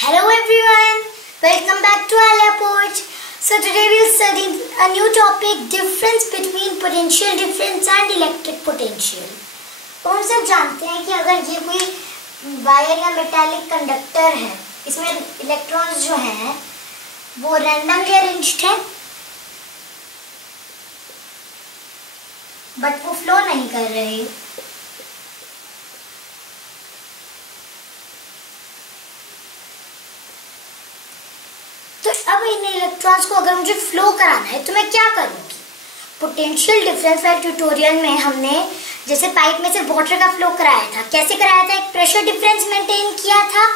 Hello everyone, welcome back to Aliya Porch. So today we will study a new topic, difference between potential difference and electric potential. तो हम सब जानते हैं कि अगर ये कोई वायर या मेटालिक कंडक्टर है, इसमें इलेक्ट्रॉन्स जो हैं वो रैंडमली अरेंज्ड है, बट वो फ्लो नहीं कर रहे. तो अब इन इलेक्ट्रॉन्स को अगर मुझे फ्लो कराना है तो मैं क्या करूंगी? पोटेंशियल डिफरेंस वाले ट्यूटोरियल में हमने जैसे पाइप में से वाटर का फ्लो कराया था. कैसे कराया था? एक प्रेशर डिफरेंस मेंटेन किया था.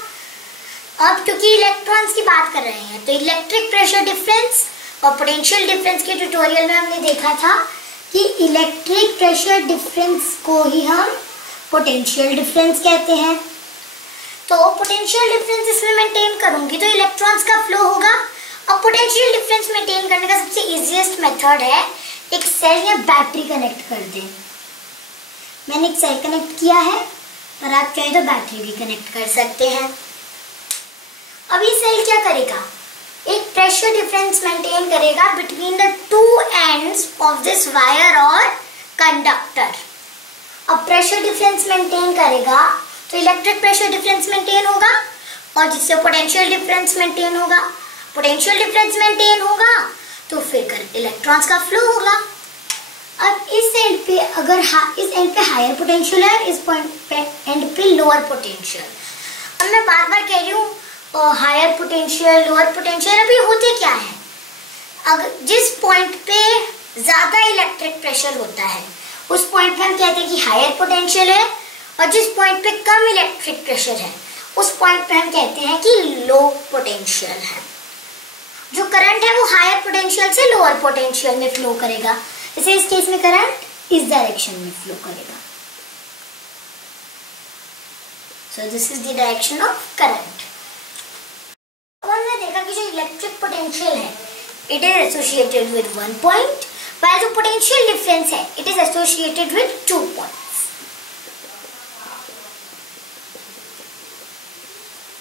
अब क्योंकि इलेक्ट्रॉन्स की बात कर रहे हैं तो इलेक्ट्रिक प्रेशर डिफरेंस और पोटेंशियल डिफरेंस के ट्यूटोरियल में हमने देखा था कि इलेक्ट्रिक प्रेशर डिफरेंस को ही हम पोटेंशियल डिफरेंस कहते हैं. तो पोटेंशियल डिफरेंस इसमें मेंटेन करूंगी तो इलेक्ट्रॉन्स का फ्लो होगा. अब पोटेंशियल डिफरेंस मेंटेन करने का सबसे इजीएस्ट मेथड है एक सेल या बैटरी कनेक्ट कर दें. मैंने एक सेल कनेक्ट किया है और आप चाहे तो बैटरी भी कनेक्ट कर सकते हैं. अब ये सेल क्या करेगा? एक प्रेशर डिफरेंस मेंटेन करेगा between the two ends of this wire और कंडक्टर. अब प्रेशर डिफरेंस मेंटेन करेगा तो इलेक्ट्रिक प्रेशर डिफरेंस मेंटेन होगा और जिससे पोटेंशियल डिफरेंस मेंटेन होगा. पोटेंशियल डिफरेंस मेंटेन होगा तो फिर इलेक्ट्रॉन्स का फ्लो होगा. अब इस एंड पे अगर इस एंड पे हायर पोटेंशियल है, इस पॉइंट पे एंड पे लोअर पोटेंशियल. अब मैं बार बार कह रही हूँ हायर पोटेंशियल लोअर पोटेंशियल. अभी होते क्या है? अगर जिस पॉइंट पे ज्यादा इलेक्ट्रिक प्रेशर होता है उस पॉइंट पे हम कहते हैं कि हायर पोटेंशियल है और जिस पॉइंट पे कम इलेक्ट्रिक प्रेशर है उस पॉइंट पे हम कहते हैं कि लो पोटेंशियल है. जो करंट है वो हायर पोटेंशियल से लोअर पोटेंशियल में फ्लो करेगा. जैसे इस केस में करंट इस डायरेक्शन में फ्लो करेगा. So this is the direction of current. अब हमने देखा कि जो इलेक्ट्रिक पोटेंशियल है it is associated with one point, while जो पोटेंशियल डिफरेंस है it is associated with 2 points.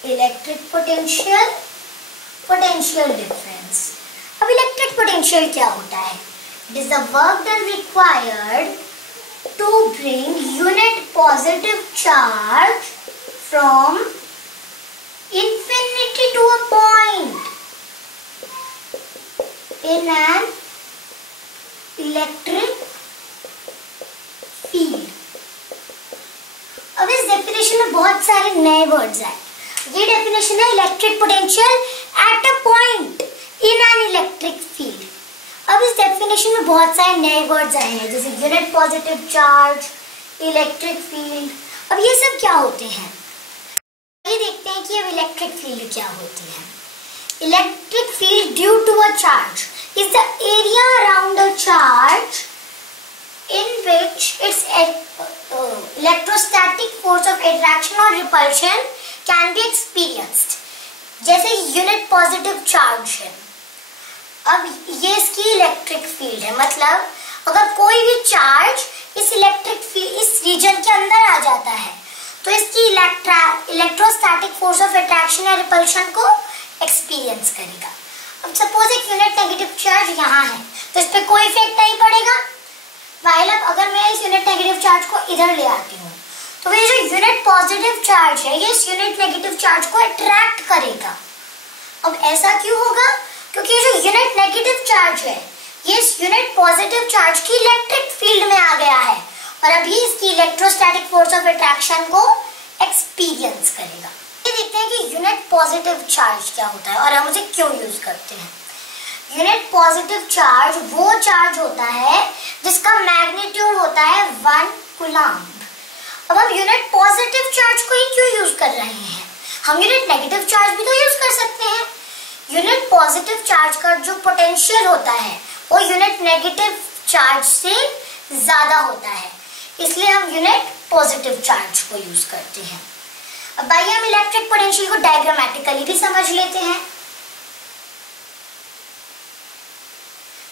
Electric potential, potential difference. अब इलेक्ट्रिक पोटेंशियल क्या होता है? It is the work done required to bring unit positive charge from infinity to a point in an electric field. अब इस definition में बहुत सारे नए वर्ड्स आए. ये डेफिनेशन है electric potential at a point in an electric field. अब इस डेफिनेशन में बहुत सारे नए वर्ड्स आए हैं जैसे unit positive charge, electric field. अब ये सब क्या होते हैं? ये देखते हैं कि अब इलेक्ट्रिक फील्ड क्या होती है. Electric field due to a charge is the area around a charge in which its electrostatic force of attraction or repulsion can be experienced. जैसे यूनिट पॉजिटिव चार्ज है. अब ये इसकी इलेक्ट्रिक फील्ड है. मतलब अगर कोई भी चार्ज इस इलेक्ट्रिक फील्ड इस रीजन के अंदर आ जाता है तो इसकी इलेक्ट्रोस्टैटिक फोर्स ऑफ अट्रैक्शन या रिपल्शन को एक्सपीरियंस करेगा. अब सपोज एक यूनिट नेगेटिव चार्ज यहाँ है तो इस पे कोई इफेक्ट नहीं पड़ेगा. वाइल अब अगर मैं इस यूनिट नेगेटिव चार्ज को इधर ले आती हूँ तो ये जो यूनिट पॉजिटिव चार्ज है ये इस यूनिट नेगेटिव चार्ज को अट्रैक्ट करेगा. अब ऐसा क्यों होगा? क्योंकि जो यूनिट नेगेटिव चार्ज है ये इस यूनिट पॉजिटिव चार्ज की इलेक्ट्रिक फील्ड में आ गया है और अभी इसकी इलेक्ट्रोस्टैटिक फोर्स ऑफ अट्रैक्शन को एक्सपीरियंस करेगा. देखते हैं कि यूनिट पॉजिटिव चार्ज क्या होता है और हम उसे क्यों यूज करते हैं. यूनिट पॉजिटिव चार्ज वो चार्ज होता है जिसका मैग्नीट्यूड होता है 1 कूलम्ब. अब हम यूनिट पॉजिटिव चार्ज को ही क्यों यूज कर रहे हैं? हम यूनिट नेगेटिव चार्ज भी तो यूज कर सकते हैं. यूनिट पॉजिटिव चार्ज का जो पोटेंशियल होता है वो यूनिट नेगेटिव चार्ज से ज्यादा होता है, इसलिए हम यूनिट पॉजिटिव चार्ज को यूज करते हैं. अब आइए हम इलेक्ट्रिक पोटेंशियल को डायग्रामेटिकली भी समझ लेते हैं.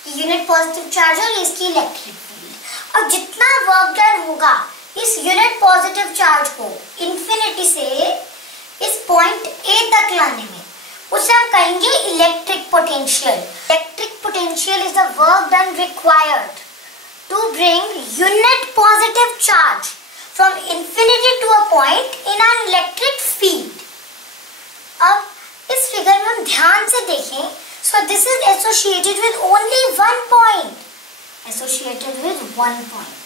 यूनिट पॉजिटिव चार्ज और इसकी इलेक्ट्रिक फील्ड. अब जितना वर्क डन होगा इस यूनिट पॉजिटिव चार्ज को इंफिनिटी से इस पॉइंट ए तक लाने में, उसे हम कहेंगे electric potential. Electric potential is the work done required to bring unit positive charge from infinity to a point in an electric field. अब इस फिगर में हम ध्यान से देखें, so this is associated with only one point, associated with one point.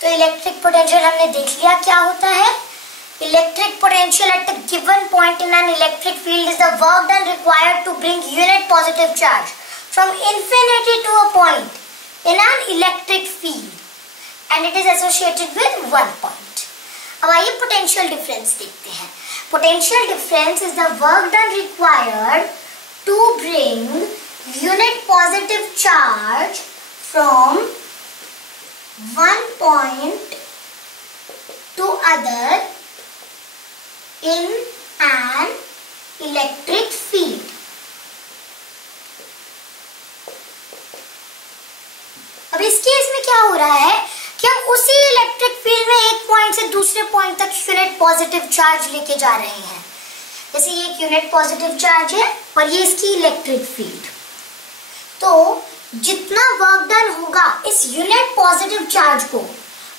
तो electric potential हमने देख लिया क्या होता है। Electric potential at a given point in an electric field is the work done required to bring unit positive charge from infinity to a point in an electric field and it is associated with one point. अब आइए potential difference देखते हैं। Potential difference is the work done required to bring unit positive charge from one point to other in an electric field. अब इस case में क्या हो रहा है कि हम उसी इलेक्ट्रिक फील्ड में एक पॉइंट से दूसरे पॉइंट तक यूनिट पॉजिटिव चार्ज लेके जा रहे हैं। जैसे ये एक यूनिट पॉजिटिव चार्ज है और ये इसकी इलेक्ट्रिक फील्ड। तो जितना वर्क डन होगा इस यूनिट पॉजिटिव चार्ज को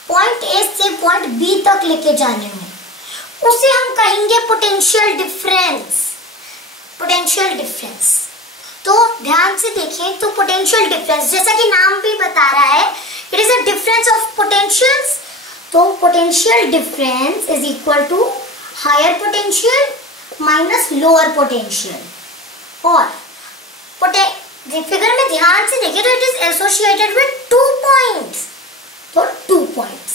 पॉइंट ए से पॉइंट बी तक लेके जाने में, उसे हम कहेंगे पोटेंशियल डिफरेंस। पोटेंशियल डिफरेंस, तो ध्यान से देखें तो पोटेंशियल डिफरेंस जैसा कि नाम भी बता रहा है, it is a difference of potentials. तो potential difference is equal to higher potential minus lower potential. और फिगर में ध्यान से देखिए तो it is associated with 2 points, तो 2 पॉइंट्स।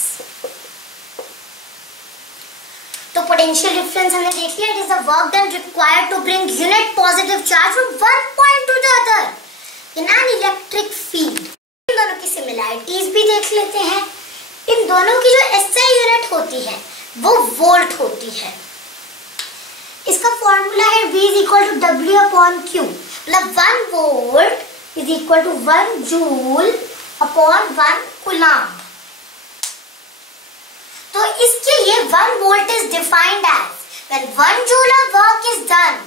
तो पोटेंशियल डिफरेंस हमने देख लिया, it is the work done required to bring unit positive charge from one point to the other in an electric field. इन दोनों की सिमिलरिटीज भी देख लेते हैं। इन दोनों की जो एसआई यूनिट होती है वो वोल्ट होती है। इसका फॉर्मूला है V is equal to W upon Q, मतलब 1 volt is equal to 1 joule upon 1 coulomb. तो इसके लिए 1 volt is defined as when 1 joule of work is done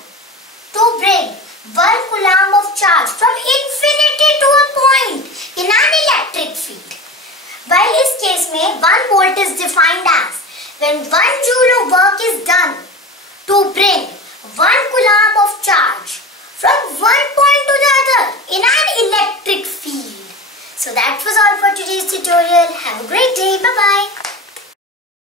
to bring 1 coulomb of charge from infinity to a point in an electric field. While इस case में 1 volt is defined as when 1 joule of work is done to bring 1 coulomb of charge from one point to the other in an electric field. So that was all for today's tutorial. Have a great day. Bye bye.